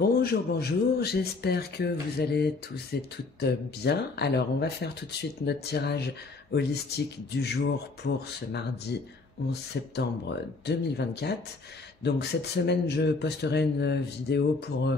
Bonjour, bonjour, j'espère que vous allez tous et toutes bien. Alors, on va faire tout de suite notre tirage holistique du jour pour ce mardi 11 septembre 2024. Donc, cette semaine, je posterai une vidéo pour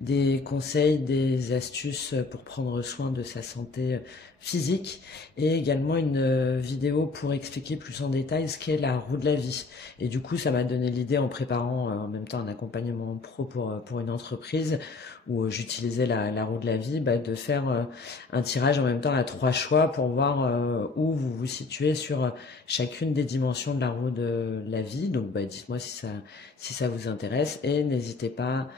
des conseils, des astuces pour prendre soin de sa santé physique et également une vidéo pour expliquer plus en détail ce qu'est la roue de la vie. Et du coup, ça m'a donné l'idée en préparant en même temps un accompagnement pro pour une entreprise où j'utilisais la roue de la vie, de faire un tirage en même temps à 3 choix pour voir où vous vous situez sur chacune des dimensions de la roue de la vie. Donc dites-moi si ça vous intéresse et n'hésitez pas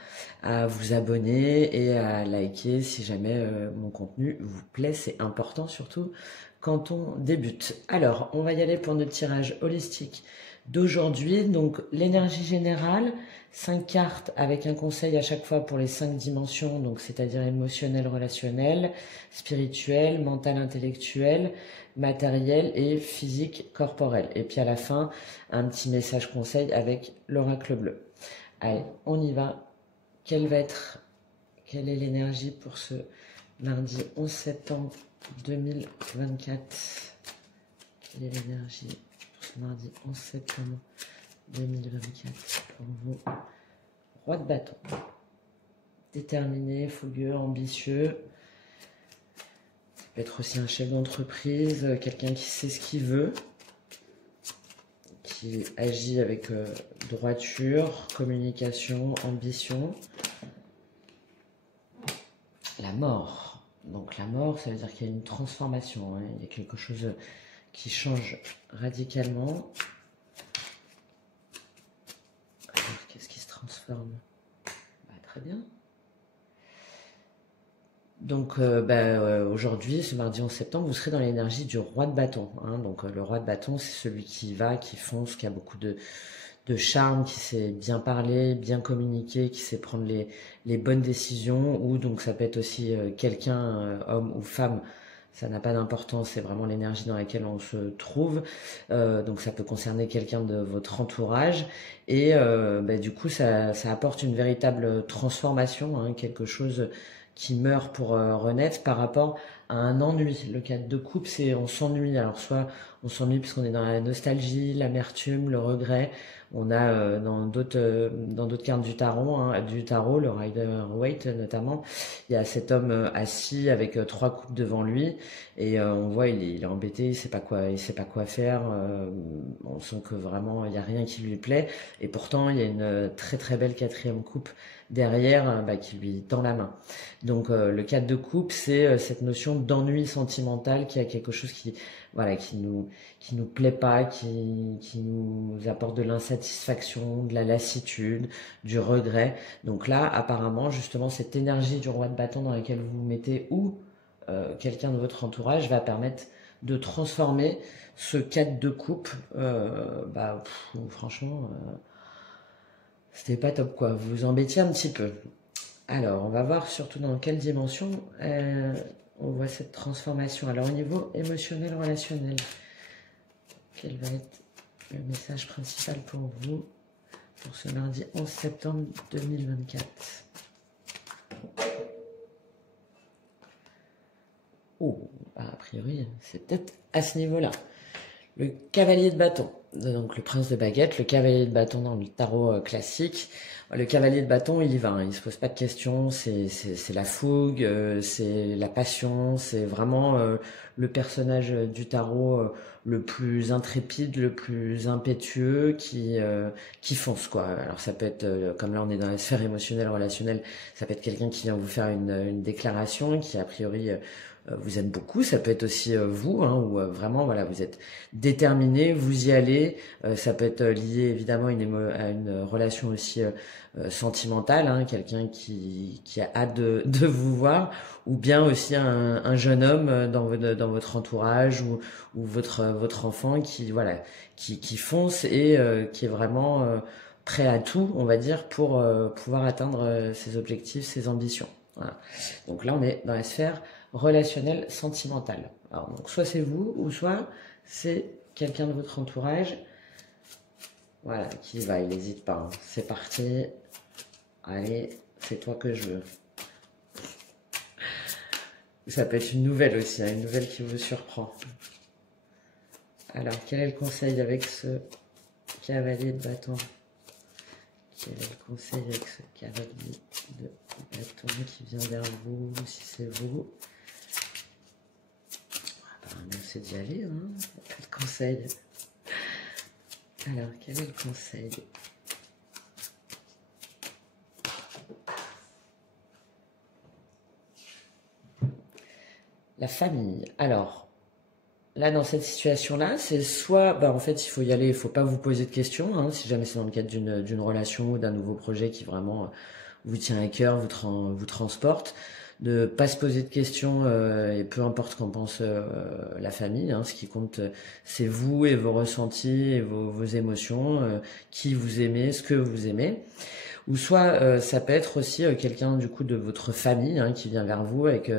à vous abonner et à liker si jamais mon contenu vous plaît. C'est important surtout quand on débute. Alors, on va y aller pour notre tirage holistique d'aujourd'hui. Donc, l'énergie générale, 5 cartes avec un conseil à chaque fois pour les 5 dimensions, donc c'est-à-dire émotionnel, relationnel, spirituel, mental, intellectuel, matériel et physique, corporel. Et puis à la fin, un petit message conseil avec l'oracle bleu. Allez, on y va. Quelle est l'énergie pour ce mardi 11 septembre 2024? Quelle est l'énergie pour ce mardi 11 septembre 2024 pour vous? Roi de bâton. Déterminé, fougueux, ambitieux. Ça peut être aussi un chef d'entreprise, quelqu'un qui sait ce qu'il veut, qui agit avec droiture, communication, ambition. La mort. Donc la mort, ça veut dire qu'il y a une transformation, hein. Il y a quelque chose qui change radicalement. Alors, qu'est-ce qui se transforme? Très bien. Donc aujourd'hui, ce mardi 11 septembre, vous serez dans l'énergie du roi de bâton, hein. Donc le roi de bâton, c'est celui qui va, qui fonce, qui a beaucoup de charme, qui sait bien parler, bien communiquer, qui sait prendre les bonnes décisions, ou donc ça peut être aussi quelqu'un, homme ou femme, ça n'a pas d'importance, c'est vraiment l'énergie dans laquelle on se trouve. Donc ça peut concerner quelqu'un de votre entourage, et du coup ça apporte une véritable transformation, hein, quelque chose qui meurt pour renaître par rapport à un ennui. Le 4 de coupe, c'est on s'ennuie. Alors soit on s'ennuie parce qu'on est dans la nostalgie, l'amertume, le regret. On a dans d'autres cartes du tarot, le Rider-Waite notamment, il y a cet homme assis avec 3 coupes devant lui, et on voit il est embêté, il sait pas quoi faire. On sent que vraiment il y a rien qui lui plaît, et pourtant il y a une très très belle 4e coupe derrière qui lui tend la main. Donc le 4 de coupe, c'est cette notion d'ennui sentimental, qui a quelque chose qui nous plaît pas, qui nous apporte de l'insatisfaction, de la lassitude, du regret. Donc là, apparemment, justement, cette énergie du roi de bâton dans laquelle vous vous mettez, ou quelqu'un de votre entourage, va permettre de transformer ce 4 de coupe. Franchement, c'était pas top, quoi. Vous vous embêtiez un petit peu. Alors, on va voir surtout dans quelle dimension on voit cette transformation. Alors, au niveau émotionnel, relationnel, quel va être le message principal pour vous pour ce mardi 11 septembre 2024? A priori, c'est peut-être à ce niveau-là. Le cavalier de bâton, donc le prince de baguette, le cavalier de bâton dans le tarot classique. Le cavalier de bâton, il y va, hein, il se pose pas de questions, c'est la fougue, c'est la passion, c'est vraiment le personnage du tarot le plus intrépide, le plus impétueux, qui fonce, quoi. Alors ça peut être, comme là on est dans la sphère émotionnelle, relationnelle, ça peut être quelqu'un qui vient vous faire une déclaration, qui a priori vous êtes beaucoup. Ça peut être aussi vous, hein, où vraiment vous êtes déterminé, vous y allez. Ça peut être lié évidemment à une relation aussi sentimentale, hein, quelqu'un qui a hâte de vous voir, ou bien aussi un jeune homme dans votre entourage, ou votre enfant qui fonce et qui est vraiment prêt à tout, on va dire, pour pouvoir atteindre ses objectifs, ses ambitions. Voilà. Donc là, on est dans la sphère relationnelle, sentimentale. Alors, donc, soit c'est vous, ou soit c'est quelqu'un de votre entourage, qui va, il n'hésite pas, hein. C'est parti. Allez, c'est toi que je veux. Ça peut être une nouvelle aussi, hein, une nouvelle qui vous surprend. Alors, quel est le conseil avec ce cavalier de bâton? Quel est le conseil avec ce cavalier de bâton qui vient vers vous, si c'est vous? Apparemment, c'est d'y aller, hein, pas de conseil. Alors, quel est le conseil? La famille. Alors, là, dans cette situation-là, c'est soit, en fait, il faut y aller, il ne faut pas vous poser de questions, hein, si jamais c'est dans le cadre d'une relation ou d'un nouveau projet qui vraiment vous tient à cœur, vous transporte, de pas se poser de questions, et peu importe qu'en pense la famille, hein, ce qui compte, c'est vous et vos ressentis et vos émotions, qui vous aimez, ce que vous aimez. Ou soit ça peut être aussi quelqu'un du coup de votre famille, hein, qui vient vers vous avec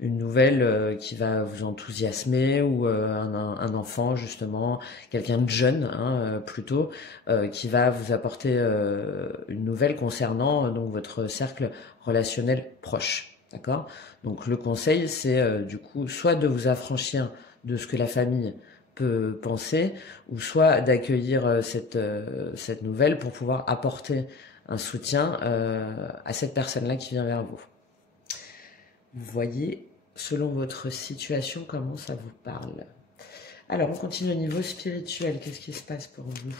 une nouvelle qui va vous enthousiasmer, ou un enfant justement, quelqu'un de jeune, hein, plutôt, qui va vous apporter une nouvelle concernant donc votre cercle relationnel proche. D'accord? Donc le conseil, c'est du coup soit de vous affranchir de ce que la famille peut penser, ou soit d'accueillir cette nouvelle pour pouvoir apporter un soutien à cette personne-là qui vient vers vous. Vous voyez, selon votre situation, comment ça vous parle. Alors, on continue au niveau spirituel. Qu'est-ce qui se passe pour vous?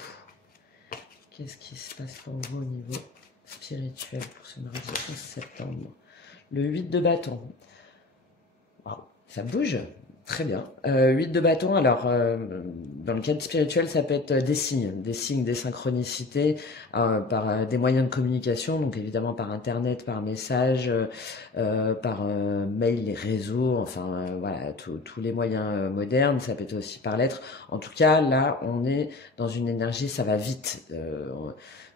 Qu'est-ce qui se passe pour vous au niveau spirituel pour ce mardi 11 septembre? Le 8 de bâton. Wow, ça bouge. Très bien. 8 de bâton, alors dans le cadre spirituel, ça peut être des signes, des synchronicités par des moyens de communication, donc évidemment par internet, par message, par mail, les réseaux, enfin voilà, tous les moyens modernes, ça peut être aussi par lettre. En tout cas, là, on est dans une énergie, ça va vite.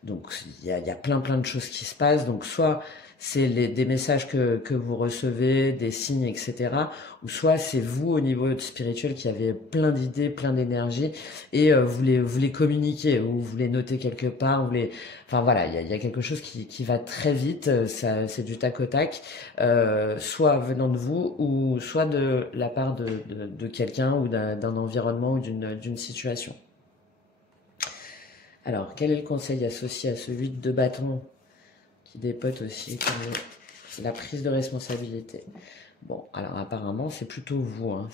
Donc il y a plein de choses qui se passent, donc soit c'est des messages que vous recevez, des signes, etc. Ou soit c'est vous au niveau spirituel qui avez plein d'idées, plein d'énergie, et vous les communiquez, ou vous les notez quelque part, enfin voilà, il y a quelque chose qui va très vite, c'est du tac au tac, soit venant de vous, ou soit de la part de quelqu'un, ou d'un environnement, ou d'une situation. Alors, quel est le conseil associé à ce 8 de bâton qui dépote aussi comme la prise de responsabilité? Bon, alors apparemment, c'est plutôt vous, hein.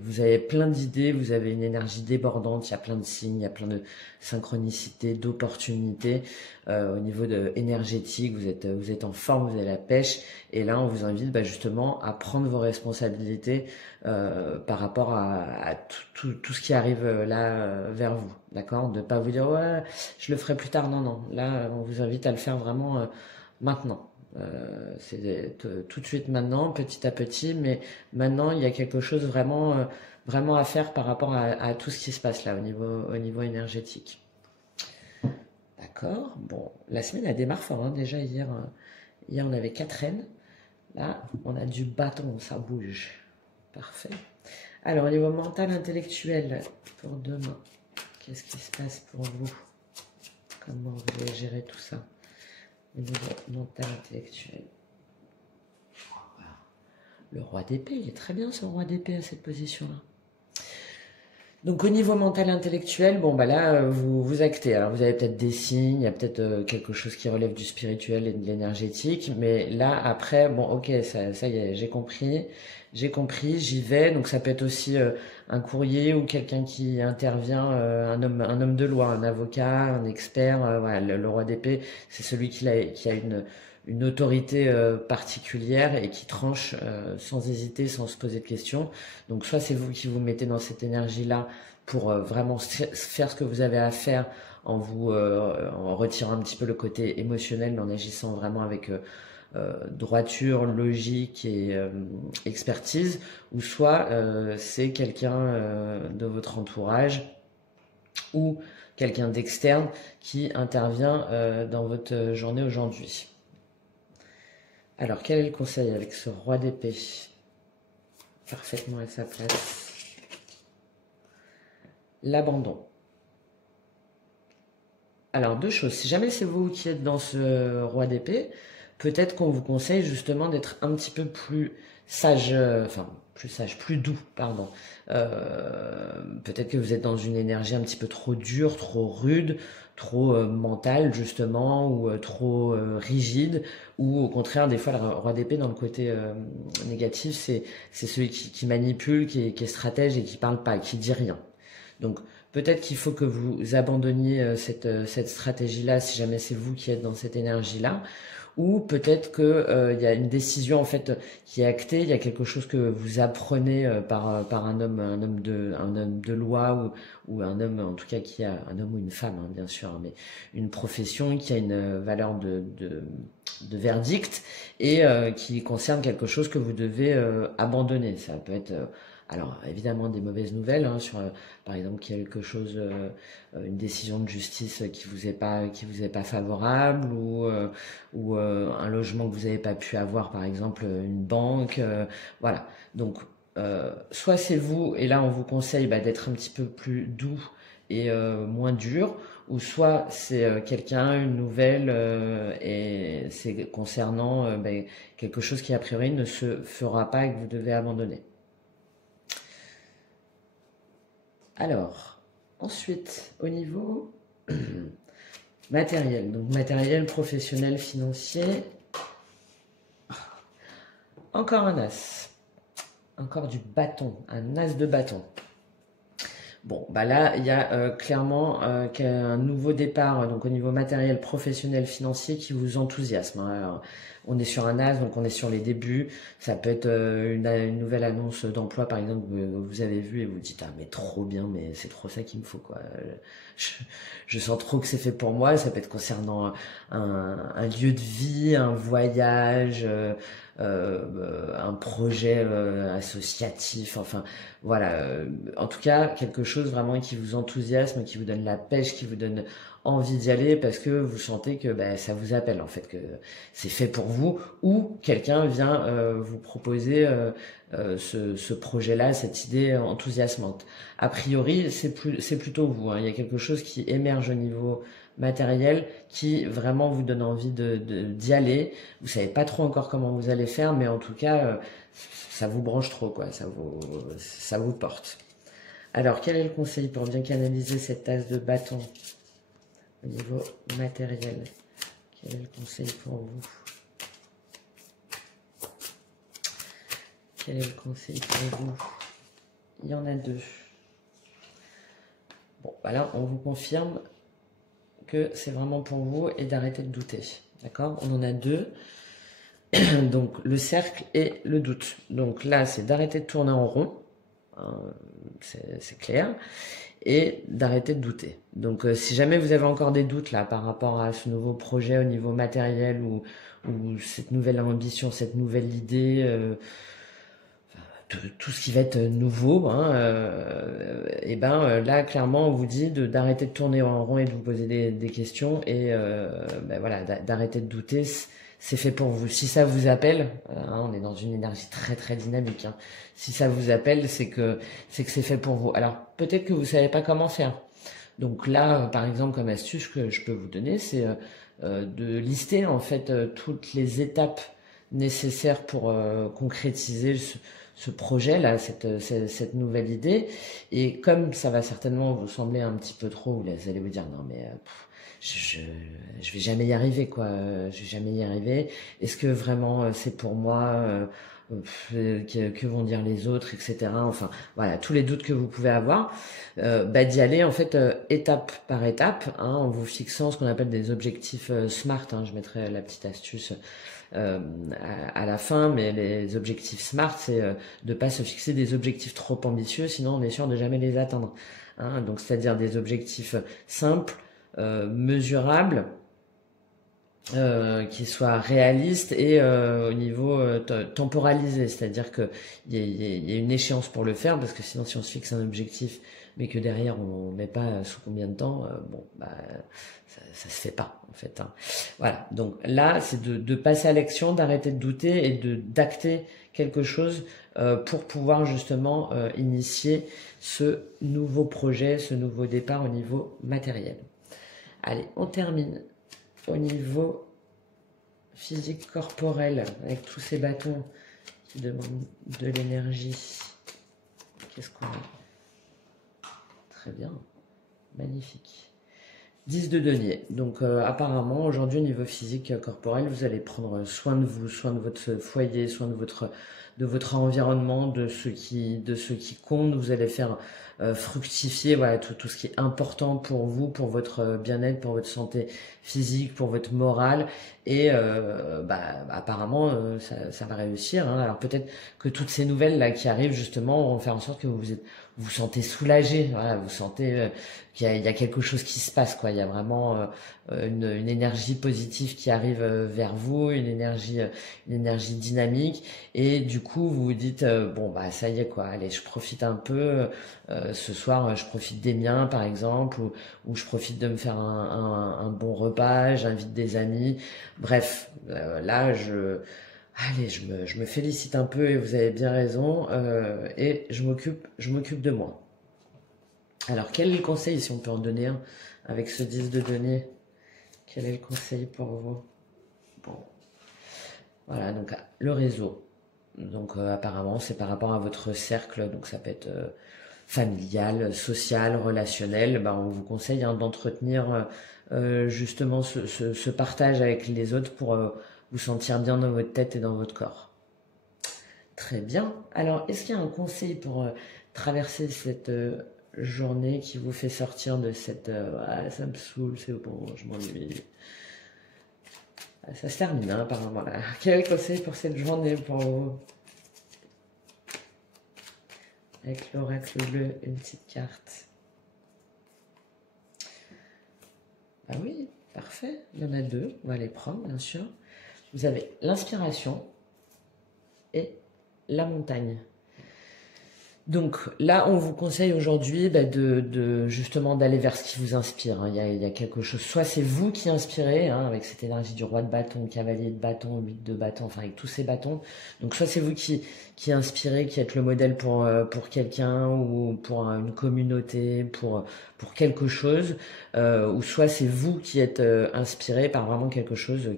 Vous avez plein d'idées, vous avez une énergie débordante, il y a plein de signes, il y a plein de synchronicités, d'opportunités. Au niveau énergétique, vous êtes en forme, vous avez la pêche. Et là, on vous invite justement à prendre vos responsabilités par rapport à tout ce qui arrive là vers vous. D'accord? De ne pas vous dire, ouais, je le ferai plus tard. Non, non. Là, on vous invite à le faire vraiment maintenant. C'est tout de suite maintenant, petit à petit, mais maintenant il y a quelque chose vraiment à faire par rapport à tout ce qui se passe là au niveau énergétique. D'accord. Bon, la semaine elle démarre fort, hein. Déjà hier on avait 4 reines. Là on a du bâton, ça bouge. Parfait. Alors au niveau mental, intellectuel pour demain, qu'est-ce qui se passe pour vous? Comment vous allez gérer tout ça au niveau mental, intellectuel? Le roi d'épée, il est très bien ce roi d'épée à cette position-là. Donc au niveau mental, intellectuel, bon là, vous actez. Alors vous avez peut-être des signes, il y a peut-être quelque chose qui relève du spirituel et de l'énergétique, mais là, après, bon ok, ça y est, j'ai compris, j'y vais. Donc ça peut être aussi un courrier, ou quelqu'un qui intervient, un homme de loi, un avocat, un expert. Voilà, le roi d'épée, c'est celui qui a une autorité particulière, et qui tranche sans hésiter, sans se poser de questions. Donc soit c'est vous qui vous mettez dans cette énergie-là pour vraiment faire ce que vous avez à faire, en retirant un petit peu le côté émotionnel, mais en agissant vraiment avec droiture, logique et expertise. Ou soit c'est quelqu'un de votre entourage, ou quelqu'un d'externe qui intervient dans votre journée aujourd'hui. Alors, quel est le conseil avec ce roi d'épée? Parfaitement à sa place. L'abandon. Alors, deux choses. Si jamais c'est vous qui êtes dans ce roi d'épée, peut-être qu'on vous conseille justement d'être un petit peu plus sage, plus doux, pardon. Peut-être que vous êtes dans une énergie un petit peu trop dure, trop rude, trop mentale justement, ou trop rigide, ou au contraire, des fois, le roi d'épée dans le côté négatif, c'est celui qui manipule, qui est stratège et qui parle pas, qui dit rien. Donc peut-être qu'il faut que vous abandonniez cette stratégie-là si jamais c'est vous qui êtes dans cette énergie-là, ou peut-être que il y a une décision en fait qui est actée, il y a quelque chose que vous apprenez par un homme de loi ou un homme en tout cas qui a un homme ou une femme hein, bien sûr, mais une profession qui a une valeur de verdict et qui concerne quelque chose que vous devez abandonner. Ça peut être alors évidemment des mauvaises nouvelles hein, sur par exemple quelque chose une décision de justice qui vous est pas favorable ou un logement que vous n'avez pas pu avoir par exemple une banque voilà donc soit c'est vous et là on vous conseille d'être un petit peu plus doux et moins dur ou soit c'est quelqu'un une nouvelle et c'est concernant quelque chose qui a priori ne se fera pas et que vous devez abandonner. Alors, ensuite, au niveau matériel, donc matériel professionnel, financier, encore un as, encore du bâton, un as de bâton. Bon, là, il y a clairement un nouveau départ donc au niveau matériel, professionnel, financier qui vous enthousiasme. Hein. Alors, on est sur un as, donc on est sur les débuts. Ça peut être une nouvelle annonce d'emploi, par exemple, que vous avez vu et vous dites ah mais trop bien, mais c'est trop ça qu'il me faut quoi. Je sens trop que c'est fait pour moi. Ça peut être concernant un lieu de vie, un voyage. Un projet associatif, enfin voilà, en tout cas quelque chose vraiment qui vous enthousiasme, qui vous donne la pêche, qui vous donne envie d'y aller parce que vous sentez que ça vous appelle en fait, que c'est fait pour vous ou quelqu'un vient vous proposer ce projet-là, cette idée enthousiasmante. A priori, c'est plutôt vous. Hein. Il y a quelque chose qui émerge au niveau matériel qui vraiment vous donne envie d'y aller. Vous savez pas trop encore comment vous allez faire, mais en tout cas, ça vous branche trop, quoi. Ça vous porte. Alors, quel est le conseil pour bien canaliser cette tasse de bâton au niveau matériel? Quel est le conseil pour vous? Quel est le conseil pour vous? Il y en a deux. Bon, là, on vous confirme que c'est vraiment pour vous et d'arrêter de douter. D'accord? On en a deux. Donc, le cercle et le doute. Donc là, c'est d'arrêter de tourner en rond. C'est clair. Et d'arrêter de douter. Donc, si jamais vous avez encore des doutes là par rapport à ce nouveau projet au niveau matériel ou cette nouvelle ambition, cette nouvelle idée, tout ce qui va être nouveau, hein, là clairement on vous dit d'arrêter de tourner en rond et de vous poser des questions et voilà, d'arrêter de douter, c'est fait pour vous. Si ça vous appelle, hein, on est dans une énergie très très dynamique, hein, si ça vous appelle, c'est que c'est fait pour vous. Alors peut-être que vous savez pas comment faire. Donc là, par exemple, comme astuce que je peux vous donner, c'est de lister en fait toutes les étapes nécessaires pour concrétiser ce projet-là, cette nouvelle idée. Et comme ça va certainement vous sembler un petit peu trop, vous allez vous dire non mais je vais jamais y arriver quoi, je vais jamais y arriver. Est-ce que vraiment c'est pour moi que vont dire les autres, etc. Enfin voilà, tous les doutes que vous pouvez avoir, d'y aller en fait étape par étape, hein, en vous fixant ce qu'on appelle des objectifs SMART. Hein, je mettrai la petite astuce à la fin, mais les objectifs SMART, c'est de pas se fixer des objectifs trop ambitieux, sinon on est sûr de jamais les atteindre. Hein, donc c'est-à-dire des objectifs simples, mesurables, qui soient réalistes et au niveau temporalisé, c'est-à-dire que il y a une échéance pour le faire, parce que sinon si on se fixe un objectif mais que derrière on met pas sous combien de temps, ça se fait pas en fait. Hein. Voilà, donc là c'est de passer à l'action, d'arrêter de douter et d'acter quelque chose pour pouvoir justement initier ce nouveau projet, ce nouveau départ au niveau matériel. Allez, on termine au niveau physique corporelle, avec tous ces bâtons qui demandent de l'énergie. Qu'est-ce qu'on a? Très bien, magnifique. 10 de denier. Donc apparemment, aujourd'hui, au niveau physique corporel, vous allez prendre soin de vous, soin de votre foyer, soin de votre environnement, de ce qui compte. Vous allez faire fructifier voilà, tout ce qui est important pour vous, pour votre bien-être, pour votre santé physique, pour votre morale. Et apparemment, ça va réussir. Hein. Alors peut-être que toutes ces nouvelles là qui arrivent justement vont faire en sorte que vous vous sentez soulagé. Voilà, vous sentez qu'il y a quelque chose qui se passe, quoi. Il y a vraiment une énergie positive qui arrive vers vous, une énergie dynamique. Et du coup, vous vous dites bon bah ça y est quoi. Allez, je profite un peu. Ce soir, je profite des miens, par exemple, ou je profite de me faire un bon repas. J'invite des amis. Bref, là, allez, je me félicite un peu et vous avez bien raison. Et je m'occupe de moi. Alors, quel est le conseil, si on peut en donner un, avec ce 10 de denier? Quel est le conseil pour vous? Bon, voilà, donc le réseau. Donc, apparemment, c'est par rapport à votre cercle, donc ça peut être familial, social, relationnel. Ben, on vous conseille hein, d'entretenir justement ce partage avec les autres pour vous sentir bien dans votre tête et dans votre corps. Très bien. Alors, est-ce qu'il y a un conseil pour traverser cette journée qui vous fait sortir de cette ah, ça me saoule, c'est bon, je m'ennuie. Ça se termine, hein, apparemment. Là. Quel conseil pour cette journée pour vous? Avec l'oracle bleu, une petite carte. Ah oui, parfait. Il y en a deux. On va les prendre, bien sûr. Vous avez l'inspiration et la montagne. Donc là, on vous conseille aujourd'hui justement d'aller vers ce qui vous inspire. Hein. Il y a quelque chose. Soit c'est vous qui inspirez, hein, avec cette énergie du roi de bâton, cavalier de bâton, 8 de bâton, enfin avec tous ces bâtons. Donc soit c'est vous qui inspirez, qui êtes le modèle pour quelqu'un ou pour une communauté, pour quelque chose, ou soit c'est vous qui êtes inspiré par vraiment quelque chose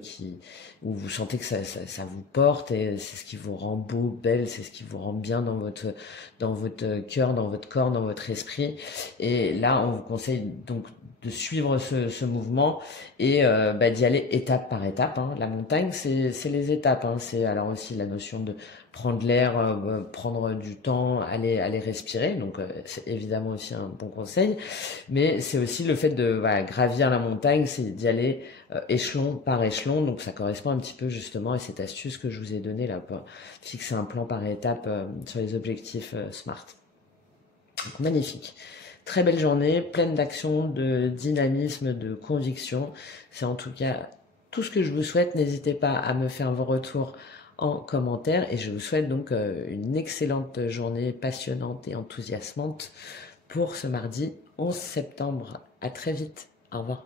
où vous sentez que ça vous porte et c'est ce qui vous rend beau, belle, c'est ce qui vous rend bien dans votre cœur, dans votre corps, dans votre esprit. Et là, on vous conseille donc de suivre ce mouvement et d'y aller étape par étape. Hein. La montagne, c'est les étapes. Hein. C'est alors aussi la notion de prendre l'air, prendre du temps, aller respirer. Donc, c'est évidemment aussi un bon conseil. Mais c'est aussi le fait de gravir la montagne, c'est d'y aller échelon par échelon. Donc, ça correspond un petit peu justement à cette astuce que je vous ai donnée là pour fixer un plan par étape sur les objectifs SMART. Donc, magnifique. Très belle journée, pleine d'action, de dynamisme, de conviction. C'est en tout cas tout ce que je vous souhaite. N'hésitez pas à me faire vos retours en commentaire et je vous souhaite donc une excellente journée passionnante et enthousiasmante pour ce mardi 11 septembre. À très vite. Au revoir.